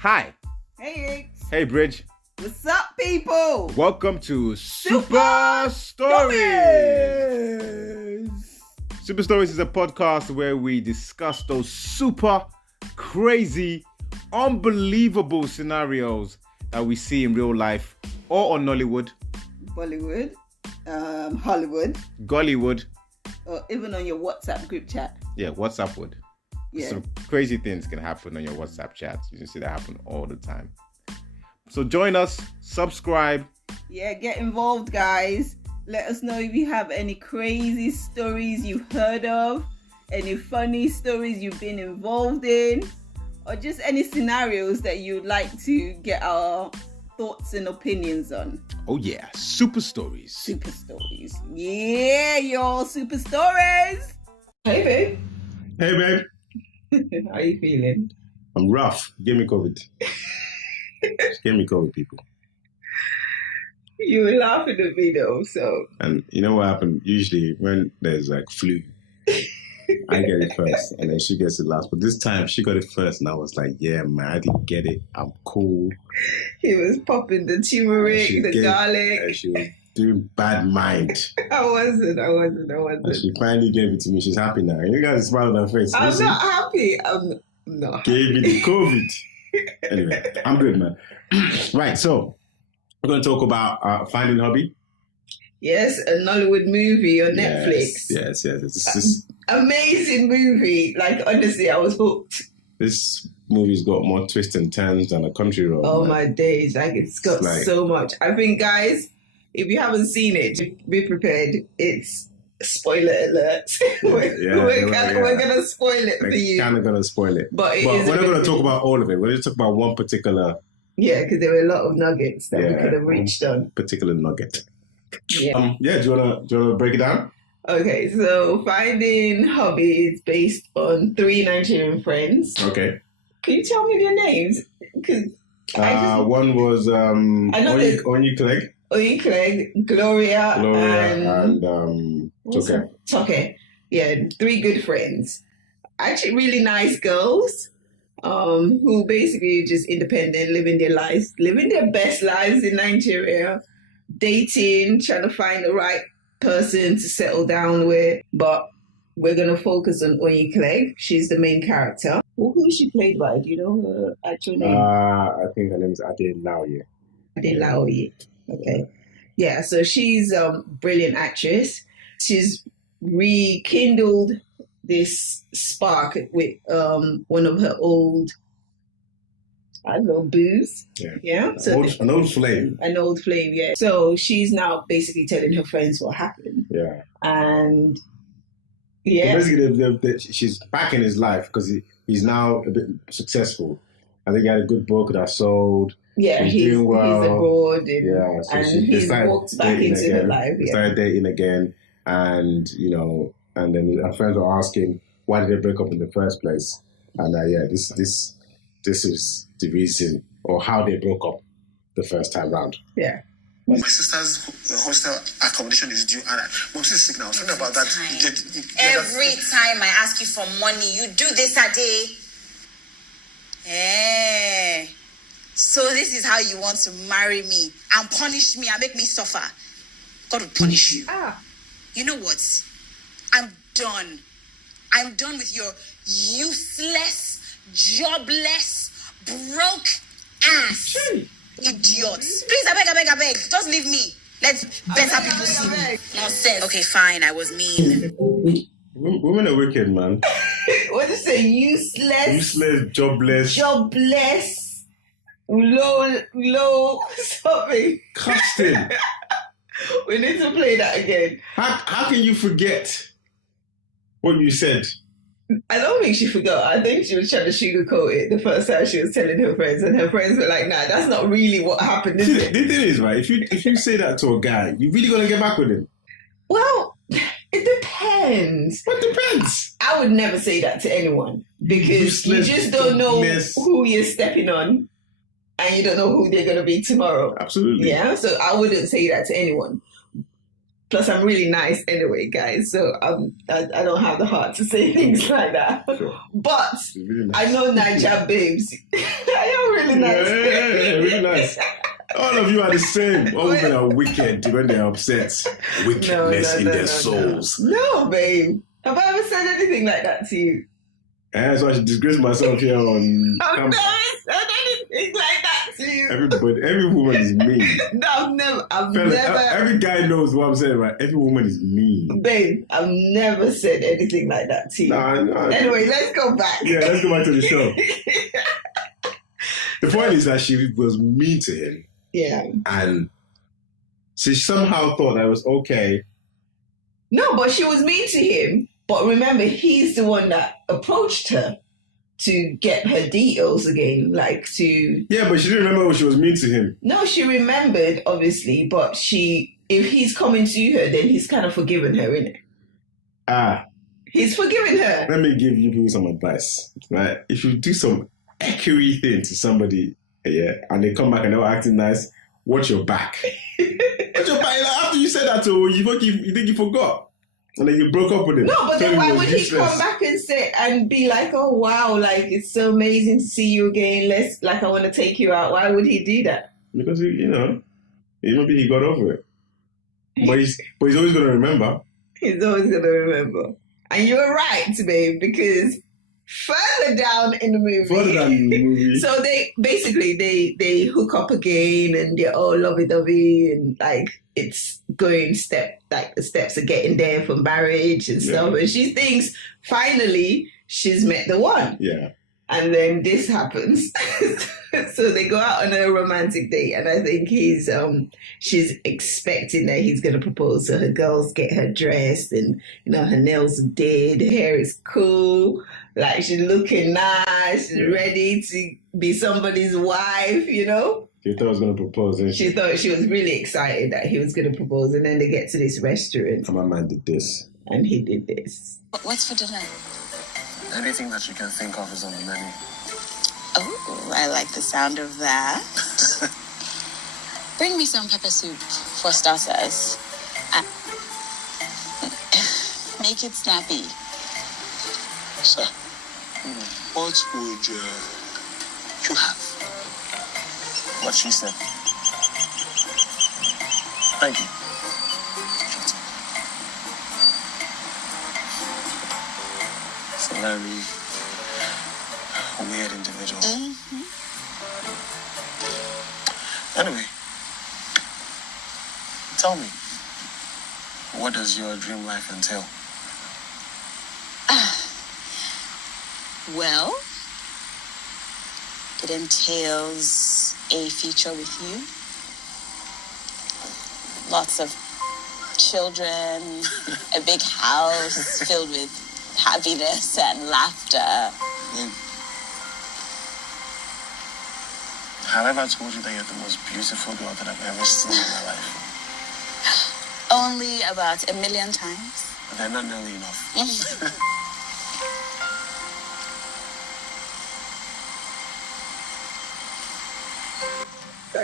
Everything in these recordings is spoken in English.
Hi. Hey, Hey, Bridge. what's up, people? Welcome to Super Stories. Super Stories is a podcast where we discuss those super crazy, unbelievable scenarios that we see in real life or on Nollywood, Bollywood, Hollywood, Gollywood. or even on your WhatsApp group chat. Yeah, WhatsApp would. Yeah. Some crazy things can happen on your WhatsApp chats. You can see that happen all the time. So join us, subscribe. Yeah, get involved, guys. Let us know if you have any crazy stories you've heard of, any funny stories you've been involved in, or just any scenarios that you'd like to get our thoughts and opinions on. Oh yeah, Super Stories. Super stories. Yeah, y'all, super stories. Hey, babe. Hey, babe. How you feeling? I'm rough. Give me COVID. Give me COVID, people. You were laughing at me though, so. And you know what happened? Usually when there's like flu, I get it first and then she gets it last. But this time she got it first and I was like, yeah, man, I didn't get it. I'm cool. He was popping the turmeric, the garlic. And she was doing bad mind. I wasn't. And she finally gave it to me. She's happy now. You guys smile on her face. I'm not happy. I'm not. Gave me the COVID. Anyway, I'm good, man. Right, so we're going to talk about Finding Hubby. Yes, a Nollywood movie on Netflix. Yes. It's amazing movie. Like, honestly, I was hooked. This movie's got more twists and turns than a country road. Oh, my days. Like, it's got so much. I think, guys, if you haven't seen it, be prepared. It's spoiler alert. We're going to spoil it for you. Kind of going to spoil it. But we're not going to talk about all of it. We're going to talk about one particular... Yeah, because there were a lot of nuggets that we could have reached on. Particular nugget. Yeah. Do you wanna break it down? Okay, so Finding Hubby is based on 3 Nigerian friends. Okay. Can you tell me their names? Because one was Oyin Clegg. Oyin Clegg, Gloria and Toke. Yeah, 3 good friends. Actually, really nice girls. Who basically just independent, living their best lives in Nigeria, dating, trying to find the right person to settle down with. But we're going to focus on Oyin Clegg. She's the main character. Well, who is she played by? Do you know her actual name? I think her name is Adelaoye. Adelaoye. Okay. Yeah, so she's a brilliant actress. She's rekindled this spark with one of her old, I don't know, booze. Yeah. So an old flame. An old flame, yeah. So she's now basically telling her friends what happened. Yeah. And yeah. So basically, she's back in his life because he's now a bit successful. I think he had a good book that sold. Yeah, he's doing well. He's abroad. And he's walked back into her life. They started dating again. And, and then our friends were asking, why did they break up in the first place? And this is the reason, or how they broke up the first time round. Yeah. My sister's hostel accommodation is due, and Mom is sick now. Something about that. Every time I ask you for money, you do this a day. So this is how you want to marry me and punish me and make me suffer. God will punish you. You know what? I'm done. I'm done with your useless, jobless, broke ass. Idiots. Please, I beg. Just leave me. Let better people see me. Nonsense. Okay, fine. I was mean. Women are wicked, man. What did you say? Useless, jobless, low, something. Custom. We need to play that again. How can you forget what you said? I don't think she forgot. I think she was trying to sugarcoat it the first time she was telling her friends, and her friends were like, nah, that's not really what happened, is it? The thing is, right, if you say that to a guy, you really gonna get back with him? Well, it depends. What depends? I would never say that to anyone because you just don't know who you're stepping on and you don't know who they're going to be tomorrow. Absolutely. Yeah, so I wouldn't say that to anyone. Plus, I'm really nice anyway, guys. So I don't have the heart to say things like that. Sure. But really nice. I know Niger babes. I am really nice. Yeah, really nice. All of you are the same. All women are wicked when they're upset. Wickedness in their souls. No, babe. Have I ever said anything like that to you? So I should disgrace myself here on... I've never said anything like that to you. Every woman is mean. No, I've never... Every guy knows what I'm saying, right? Every woman is mean. Babe, I've never said anything like that to you. Anyway, let's go back. Yeah, let's go back to the show. The point is that she was mean to him. Yeah. And she somehow thought that it was okay. No, but she was mean to him. But remember, he's the one that approached her to get her details again, Yeah, but she didn't remember when she was mean to him. No, she remembered, obviously, but if he's coming to her, then he's kind of forgiven her, innit? He's forgiven her. Let me give you people some advice, right? If you do some accurate thing to somebody, and they come back and they're acting nice, watch your back. Watch your back. After you said that to her, you think you forgot. And then you broke up with him. No, but then why would he come back and say and be like, "Oh wow, it's so amazing to see you again. I want to take you out." Why would he do that? Because maybe he got over it. But he's always gonna remember. He's always gonna remember. And you're right, babe, because further down in the movie, so they hook up again and they're all lovey-dovey and it's going the steps are getting there for marriage and stuff, and she thinks finally she's met the one. Yeah. And then this happens. So they go out on a romantic date, and I think she's expecting that he's going to propose. So her girls get her dressed, and her nails are did, her hair is cool, she's looking nice, she's ready to be somebody's wife. She thought he was going to propose. She thought she was really excited that he was going to propose, and then they get to this restaurant. And my man did this, and he did this. What's for dinner? Anything that you can think of is on the menu. Oh, I like the sound of that. Bring me some pepper soup for starters. Make it snappy. Sir, what would you have? What she said. Thank you. It's a very weird individual. Mm-hmm. Anyway, tell me, what does your dream life entail? Well, it entails a future with you. Lots of children, a big house filled with happiness and laughter. Have I ever told you that you're the most beautiful girl that I've ever seen in my life? Only about 1 million times. But they're not nearly enough.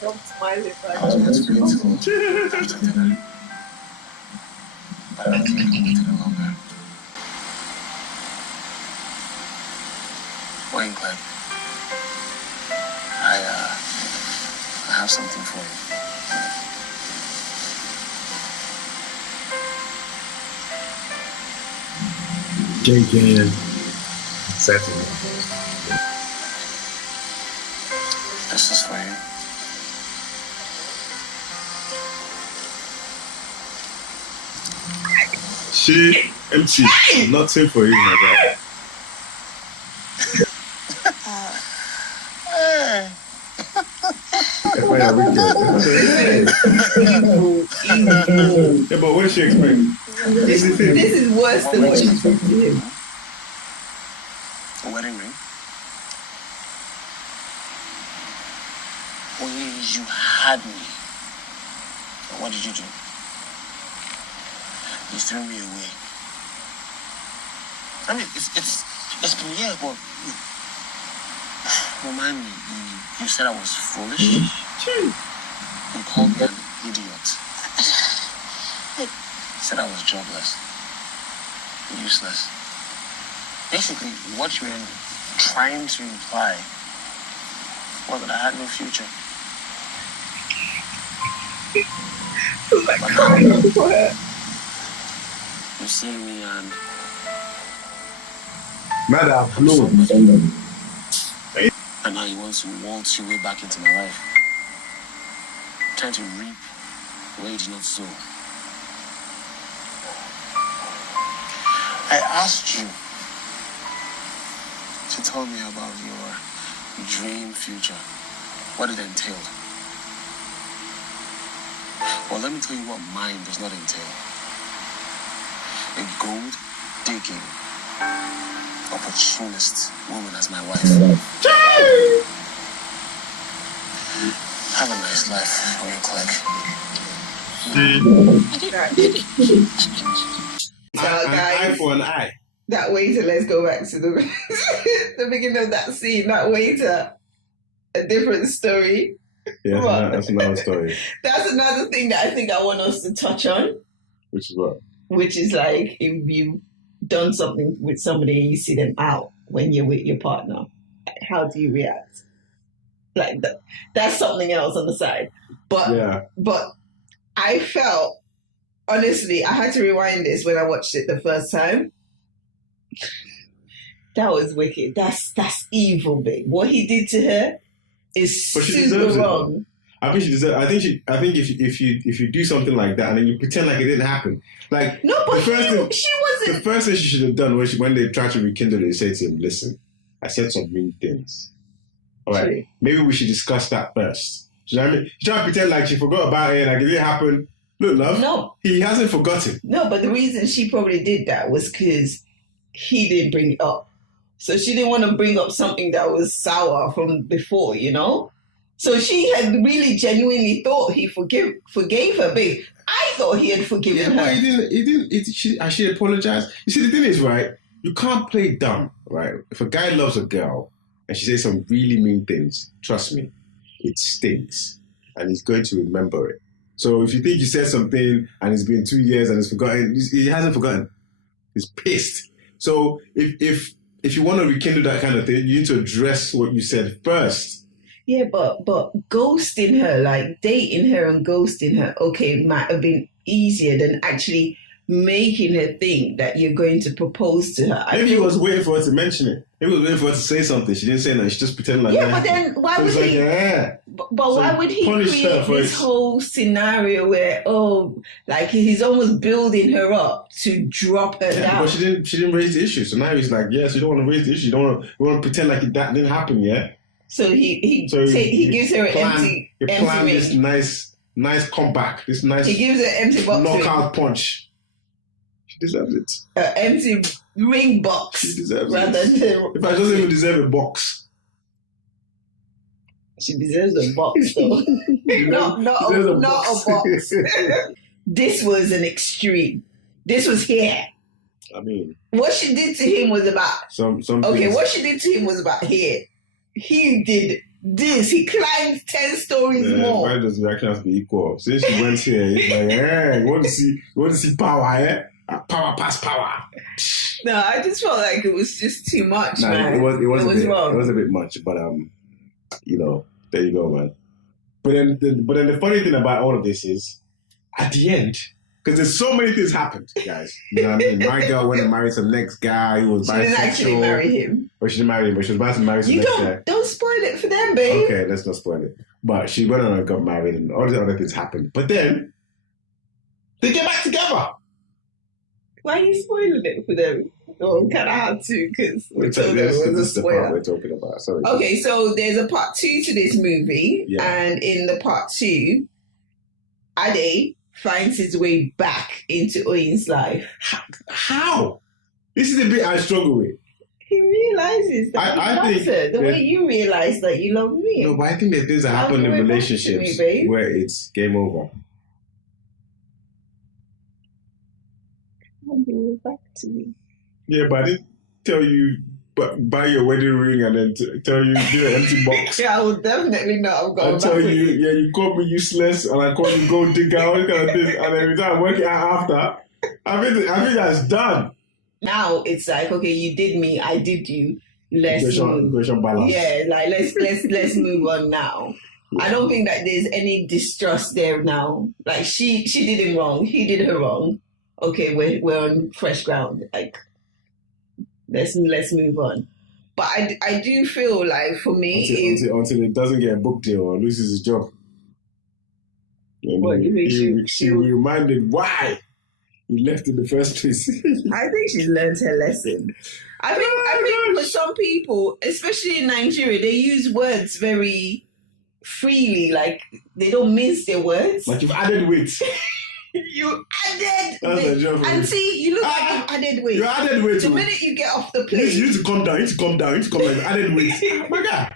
I'm smiling. That's great. After dinner. But I don't think I can wait any longer. Oyin Clegg, I have something for you. JJ, setting. This is for you. She empty. Nothing for you, my guy. Yeah, but what did she expect? This is worse than what she said to him. A wedding ring? You had me. And what did you do? You threw me away. I mean, it's been years, but remind me, you said I was foolish. You called me an idiot. said I was jobless, useless. Basically, what you were trying to imply was that I had no future. But now, you see me and Madddddt, no. And now you want to waltz your way back into my life. Trying to reap where you did not sow. I asked you to tell me about your dream future, what it entailed. Well, let me tell you what mine does not entail. A gold-digging, opportunist woman as my wife. Have a nice life, Oyin Clegg. Eye for an eye. That waiter, let's go back to the the beginning of that scene. That waiter, a different story. Yeah, that's another story. That's another thing that I think I want us to touch on. Which is what? Which is like if you've done something with somebody and you see them out when you're with your partner, how do you react? Like that's something else on the side. But I felt, honestly, I had to rewind this when I watched it the first time. That was wicked. That's evil, babe. What he did to her is super wrong. I think she deserves. I think if you do something like that and then you pretend like it didn't happen, like no, but she wasn't. The first thing she should have done was when they tried to rekindle it, say to him, "Listen, I said some mean things. All right, True. Maybe we should discuss that first." You know what I mean? She tried to pretend like she forgot about it, like it didn't happen. Look, love. No, he hasn't forgotten. No, but the reason she probably did that was because he didn't bring it up. So she didn't want to bring up something that was sour from before, you know? So she had really genuinely thought he forgave her, babe. I thought he had forgiven her. But he didn't. She apologized. You see, the thing is, right, you can't play dumb, right? If a guy loves a girl and she says some really mean things, trust me, it stings. And he's going to remember it. So if you think you said something and it's been 2 years and it's forgotten, he hasn't forgotten. He's pissed. So if you want to rekindle that kind of thing, you need to address what you said first. Yeah, but ghosting her, like dating her and ghosting her, okay, might have been easier than actually making her think that you're going to propose to her. Maybe he was waiting for her to mention it. Maybe he was waiting for her to say something. She didn't say nothing. She just pretended like that. Yeah, but then why would he? But why would he create this whole scenario where like he's almost building her up to drop her down? But she didn't raise the issue. So now he's like, yes, you don't want to raise the issue. You want to pretend like that didn't happen, yeah? So he gives her an empty planned this nice comeback. This nice. He gives her an empty box. Knockout punch. She deserves it. An empty ring box. She deserves it. In fact, she doesn't even deserve a box. She deserves a box, though. not a box. This was an extreme. This was here. I mean, what she did to him was about some. Okay, what she did to him was about here. He did this. He climbed 10 stories more. Why does the reaction have to be equal? Since she went here, he's like, you want to see power, eh? Power past power. No, I just felt like it was just too much, man. It was wrong. It was a bit much, but there you go, man. But then the funny thing about all of this is, at the end, because there's so many things happened, guys. You know what I mean? My girl went and married some next guy who was bisexual. She didn't actually marry him. Or she didn't marry him, but she was about to marry some next guy. Don't spoil it for them, babe. Okay, let's not spoil it. But she went on and got married and all these other things happened. But then, they get back together. Why are you spoiling it for them? Oh, kind of hard to, because this is the part we're talking about. Sorry. Okay, so there's a part 2 to this movie. Yeah. And in the part 2, Ade finds his way back into Oyin's life. How? This is the bit I struggle with. He realizes that he loves her the way you realize that you love me. No, but I think there's things that happen in relationships where it's game over. And you were back to me. Yeah, but I didn't tell you buy your wedding ring and then tell you do an empty box. Yeah, I would definitely not have gone back. I tell you, you called me useless and I called you gold digger, all kind of things, and then we started working out after. I think that's done. Now it's like, okay, you did me, I did you. Let's balance. Yeah, like let's move on now. Yeah. I don't think that there's any distrust there now. Like she did him wrong, he did her wrong. Okay, we're on fresh ground. Like let's move on. But I do feel like for me until it doesn't get a book deal or loses his job. She reminded why he left in the first place. I think she's learned her lesson. I think for some people, especially in Nigeria, they use words very freely. Like they don't mince their words. Like you've added weight. You added weight. And see, you look like you've added weight. You added weight. The minute you get off the plane. You need to calm down. You need to calm down. You added weight. Oh my God.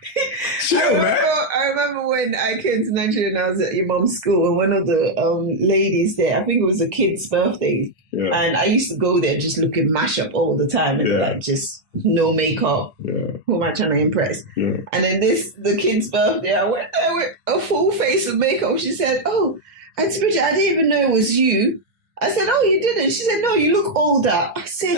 Chill, man. I remember when I came to Nigeria and I was at your mom's school, and one of the ladies there, I think it was a kid's birthday, and I used to go there just looking mash up all the time and like just no makeup. Who am I trying to impress? And then the kid's birthday, I went there with a full face of makeup. She said, "Oh, Auntie Bridget, I didn't even know it was you." I said, "Oh, you didn't?" She said, "No, you look older." I said,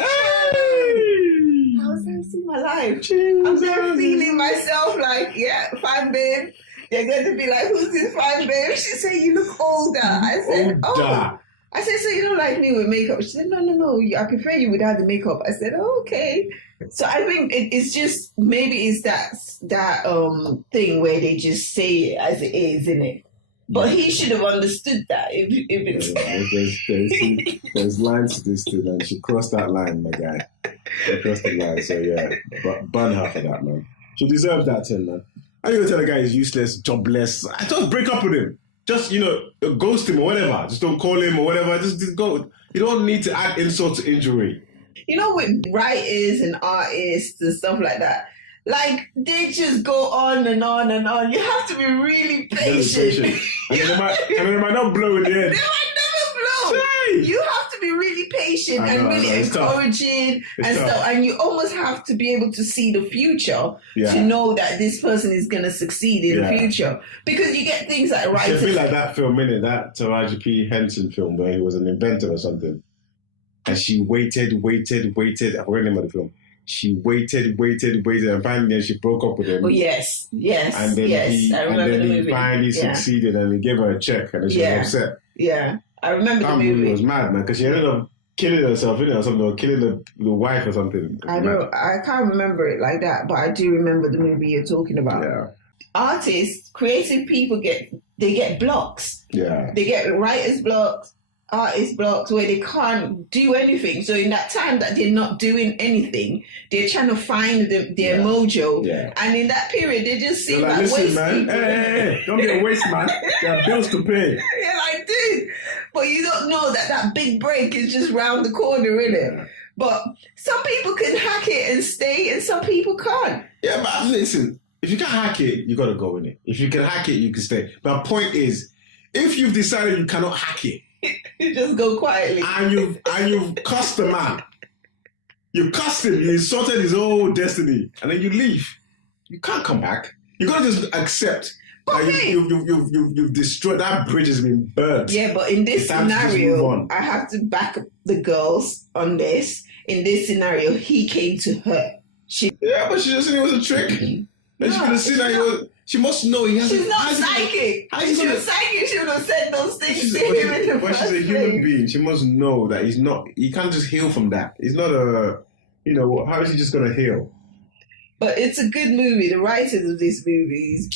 I was there seeing my life. I'm there feeling myself like, yeah, fine, babe. They're going to be like, who's this fine, babe? She said, "You look older." I said, "Oh." I said, "So you don't like me with makeup?" She said, No. I prefer you without the makeup." I said, "Oh, okay." So I think it's just, maybe it's that thing where they just say it as it is, isn't it? But he should have understood that. There's lines to this too, man. She crossed that line, my guy. She crossed the line, so yeah. Burn her for that, man. She deserves that, man. I'm going to tell the guy he's useless, jobless. I just break up with him. Just, ghost him or whatever. Just don't call him or whatever. Just go. You don't need to add insult to injury. With writers and artists and stuff like that, like, they just go on and on and on. You have to be really patient. And they might not blow in the end. They might never blow. Right. You have to be really patient and really encouraging and stuff. And you almost have to be able to see the future to know that this person is going to succeed in the future. Because you get things like writers. I feel like that film, that Taraji P. Henson film where he was an inventor or something. And she waited. I forgot the name of the film. She waited, and finally she broke up with him. Oh, yes. And then I remember the movie. He finally succeeded, and he gave her a check, and she was upset. Yeah, I remember the movie. It was mad, man, because she ended up killing herself, or something, or killing the wife or something. I can't remember it like that, but I do remember the movie you're talking about. Yeah. Artists, creative people get blocks. Yeah. They get writer's blocks, artist blocks, where they can't do anything. So in that time that they're not doing anything, they're trying to find their mojo. Yeah. And in that period, they just seem like listen, man. Hey, don't be a waste, man. There are bills to pay. You're like, dude. But you don't know that big break is just round the corner, innit? Yeah. But some people can hack it and stay, and some people can't. Yeah, but listen, if you can hack it, you got to go in it. If you can hack it, you can stay. My point is, if you've decided you cannot hack it, you just go quietly. And you've cussed the man. You cussed him, you insulted his whole destiny, and then you leave. You can't come back. You gotta just accept. Okay. You've destroyed, that bridge has been burnt. Yeah, but in this scenario, I have to back up the girls on this. In this scenario, he came to her. But she just said it was a trick. Then she could have seen that she must know he has. She's not psychic. If she was psychic, she would have said those things to him in the first place. She's a human being. She must know that he's not. He can't just heal from that. He's not a. How is he just going to heal? But it's a good movie. The writers of these movies,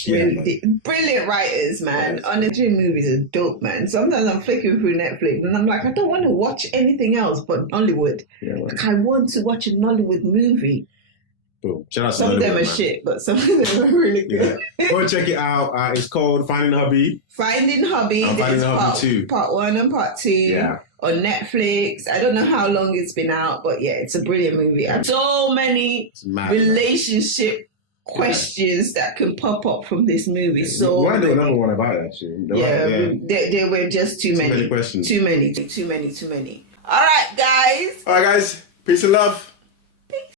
brilliant writers, man. Honestly, movies are dope, man. Sometimes I'm flicking through Netflix and I'm like, I don't want to watch anything else but Nollywood. Yeah, like, I want to watch a Nollywood movie. Cool. Some of them are shit, but some of them are really good. Yeah. Go check it out. It's called Finding Hubby. Finding Hubby. Finding Hubby 2. Part 1 and Part 2. Yeah. On Netflix. I don't know how long it's been out, but yeah, it's a brilliant movie. And so many relationship questions that can pop up from this movie. So why do another one about it, actually? There were just too many questions. Too many. All right, guys. Peace and love.